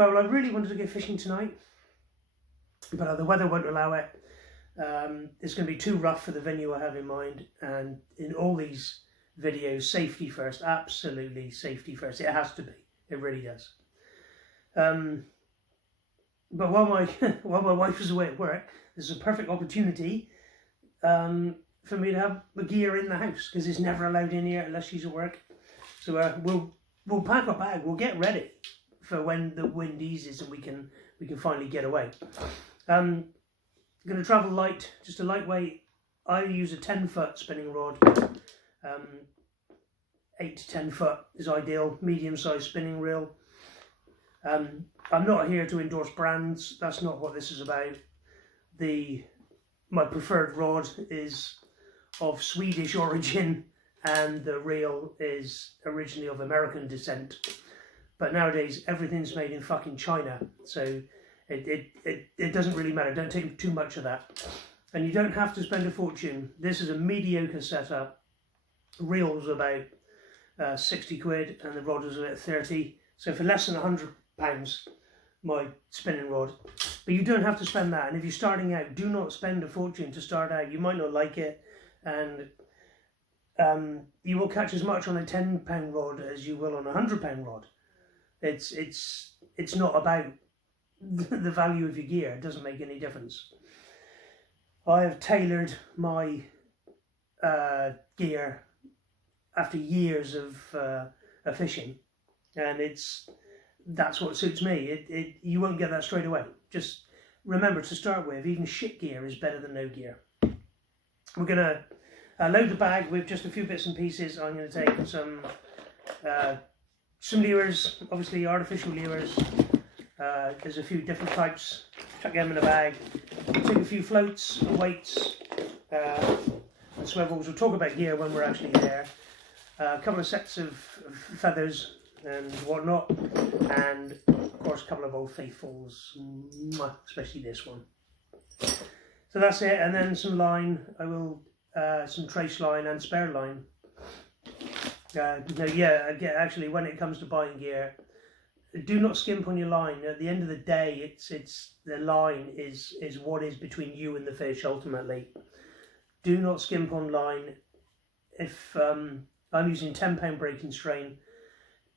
Well, I really wanted to go fishing tonight, but the weather won't allow it. It's going to be too rough for the venue I have in mind, and in all these videos, safety first, absolutely safety first. It has to be, it really does. But while my wife was away at work, this is a perfect opportunity for me to have the gear in the house, because it's never allowed in here unless she's at work. So we'll pack our bag, we'll get ready for when the wind eases and we can finally get away. I'm going to travel light, just a lightweight. I use a 10-foot spinning rod. 8 to 10 foot is ideal, medium-sized spinning reel. I'm not here to endorse brands, that's not what this is about. My preferred rod is of Swedish origin, and the reel is originally of American descent. But nowadays everything's made in fucking China, so it doesn't really matter. Don't take too much of that. And you don't have to spend a fortune. This is a mediocre setup. Reel's about 60 quid and the rod is about 30. So for less than £100, my spinning rod. But you don't have to spend that. And if you're starting out, do not spend a fortune to start out. You might not like it, and you will catch as much on a £10 rod as you will on a £100 rod. It's not about the value of your gear. It doesn't make any difference. I have tailored my gear after years of fishing, and that's what suits me. You won't get that straight away. Just remember, to start with, even shit gear is better than no gear. We're gonna load the bag with just a few bits and pieces. I'm going to take some lures, obviously artificial lures. There's a few different types. Chuck them in the bag. Take a few floats and weights and swivels. We'll talk about gear when we're actually there. A couple of sets of feathers and whatnot, and of course a couple of Old Faithfuls, especially this one. So that's it, and then some line. I will some trace line and spare line. Actually, when it comes to buying gear, do not skimp on your line. At the end of the day, it's the line is what is between you and the fish ultimately. Do not skimp on line. If I'm using £10 breaking strain,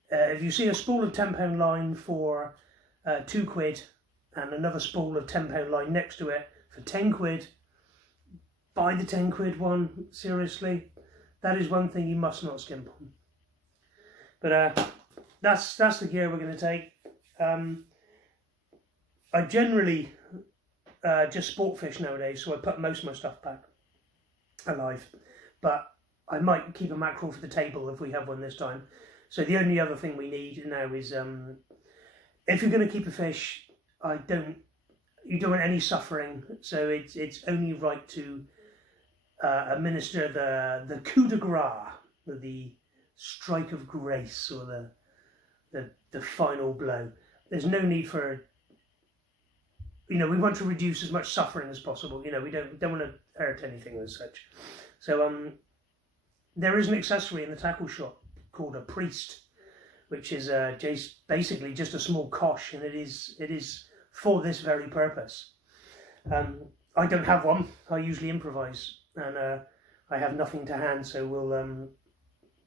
if you see a spool of £10 line for 2 quid and another spool of £10 line next to it for 10 quid, buy the 10 quid one. Seriously, that is one thing you must not skimp on. But that's the gear we're going to take. I generally just sport fish nowadays, so I put most of my stuff back alive, but I might keep a mackerel for the table if we have one this time. So the only other thing we need now is if you're going to keep a fish, you don't want any suffering, so it's only right to administer the coup de grace, the strike of grace, or the final blow. There's no need for, we want to reduce as much suffering as possible. We don't want to hurt anything as such. So there is an accessory in the tackle shop called a priest, which is basically just a small cosh, and it is for this very purpose. I don't have one. I usually improvise, and I have nothing to hand, so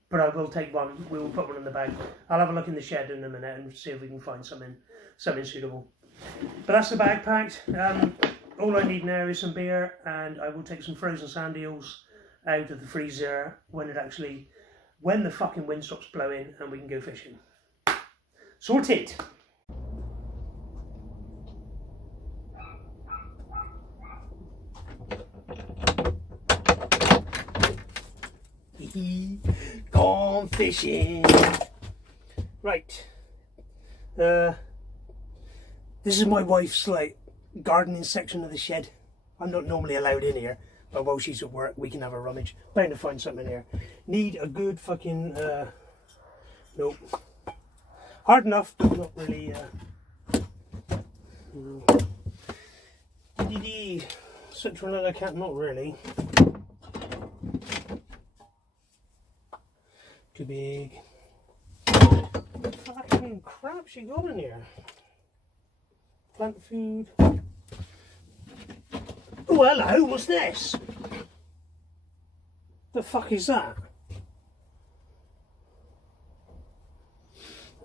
but I will take one. We will put one in the bag. I'll have a look in the shed in a minute and see if we can find something suitable. But that's the bag packed. All I need now is some beer, and I will take some frozen sand eels out of the freezer when the fucking wind stops blowing and we can go fishing. Sorted! Gone fishing! Right. This is my wife's gardening section of the shed. I'm not normally allowed in here, but while she's at work we can have a rummage. Bound to find something in here. Need a good fucking nope. Hard enough, but not really such for another cat, not really. Too big. Fucking crap she got in here. Plant food. Oh, hello, what's this? The fuck is that?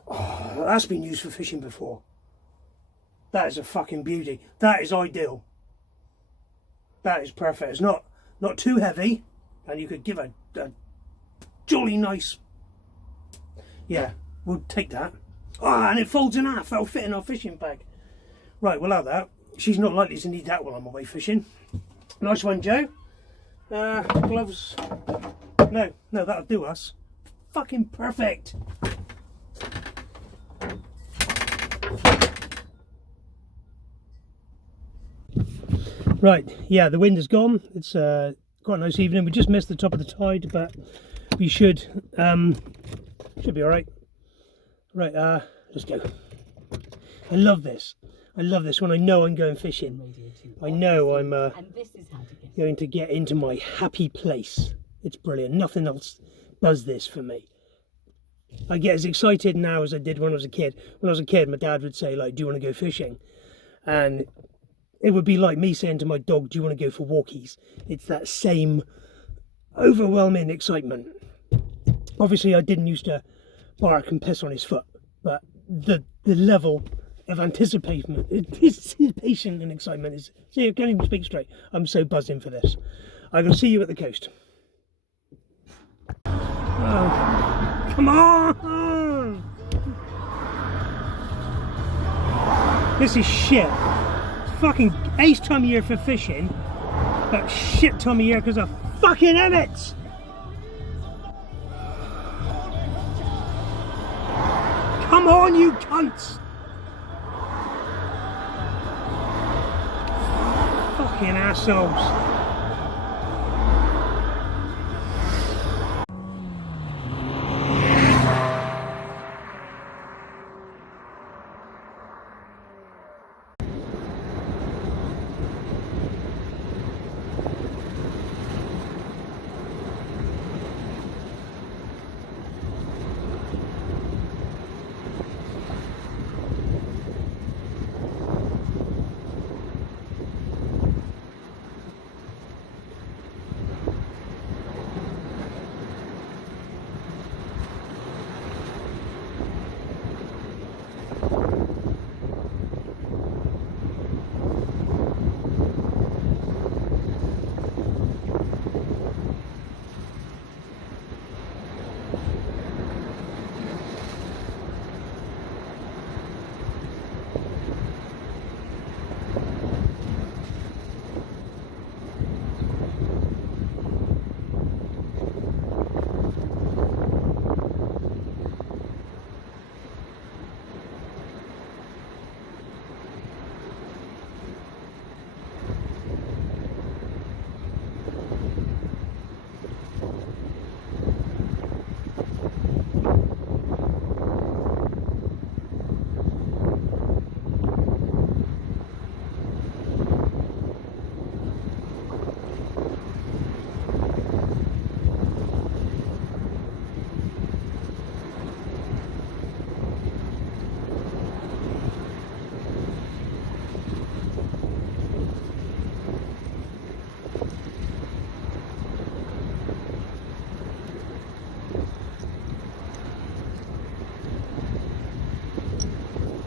Oh, that's been used for fishing before. That is a fucking beauty. That is ideal. That is perfect. It's not too heavy, and you could give a jolly nice. Yeah, we'll take that. Ah, and it folds in half. That'll fit in our fishing bag. Right, we'll have that. She's not likely to need that while I'm away fishing. Nice one, Joe. Gloves. No, that'll do us. Fucking perfect. Right, yeah, the wind is gone. It's quite a nice evening. We just missed the top of the tide, but we should be all right. Right, let's go. I love this. I love this when I know I'm going fishing. I know I'm going to get into my happy place. It's brilliant. Nothing else does this for me. I get as excited now as I did when I was a kid. When I was a kid, my dad would say, like, do you want to go fishing? And it would be like me saying to my dog, do you want to go for walkies? It's that same overwhelming excitement. Obviously, I didn't used to bark and piss on his foot, but the level of anticipation and excitement is... See, I can't even speak straight. I'm so buzzing for this. I'm going to see you at the coast. Oh, come on! This is shit. It's fucking ace time of year for fishing, but shit time of year because of fucking emmets! Come on, you cunts! Fucking assholes.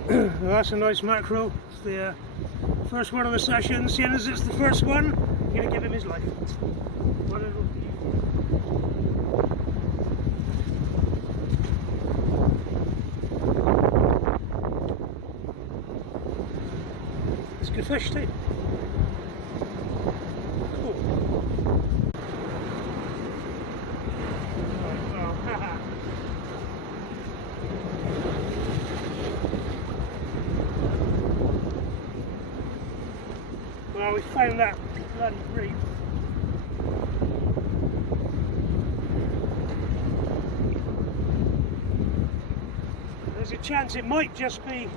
Well, that's a nice mackerel. It's the first one of the session. Seeing as it's the first one, I'm going to give him his life. It's good fish too. Well, we found that bloody reef. There's a chance it might just be,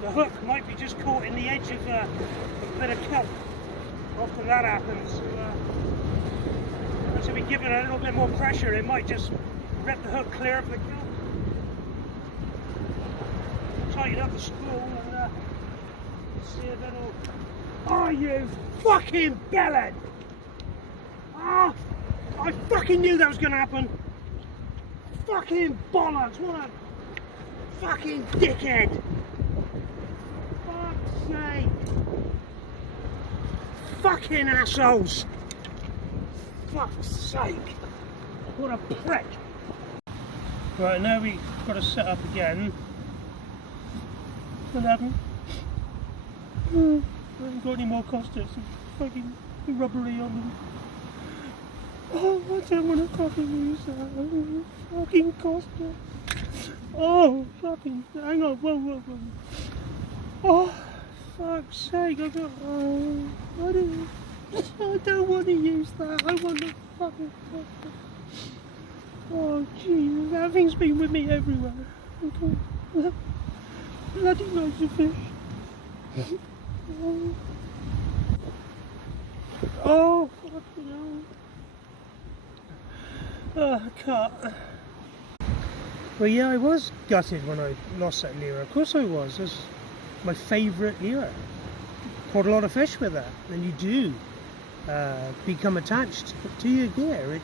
the hook might be just caught in the edge of a bit of kelp. Often that happens. So we give it a little bit more pressure, it might just rip the hook clear of the kelp. Tighten up the spool and see a little. Oh, you fucking bellend! Oh, I fucking knew that was going to happen. Fucking bollocks! What a fucking dickhead! Fuck's sake! Fucking assholes! Fuck's sake! What a prick! Right, now we've got to set up again. What happened? I haven't got any more costas. Fucking rubbery on them. Oh, I don't want to fucking use that. Fucking Costa. Oh, fucking. Hang on, whoa. Oh, fuck's sake. I don't want to use that. I want to fucking Costa. Oh, Jesus. That thing's been with me everywhere. Okay. Bloody loads of fish. Oh, fucking hell. Oh, I can't. Well, yeah, I was gutted when I lost that lure. Of course I was. That's my favourite lure. Caught a lot of fish with that. And you do become attached to your gear.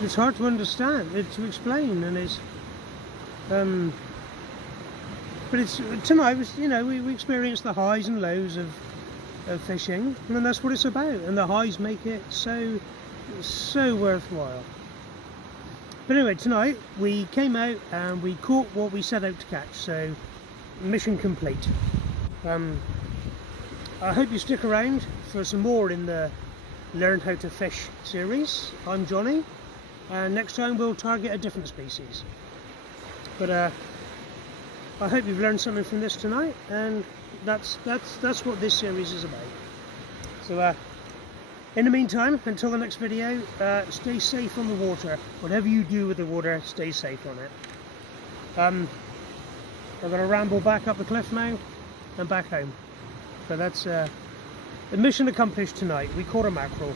It's hard to understand, to explain, and it's but it's tonight was, you know, we experienced the highs and lows of fishing, and that's what it's about. And the highs make it so worthwhile. But anyway, tonight we came out and we caught what we set out to catch, so mission complete. I hope you stick around for some more in the Learn How to Fish series. I'm Johnny, and next time we'll target a different species. But I hope you've learned something from this tonight, and that's what this series is about. So in the meantime, until the next video, stay safe on the water. Whatever you do with the water, stay safe on it. I'm going to ramble back up the cliff now and back home. So that's the mission accomplished tonight. We caught a mackerel.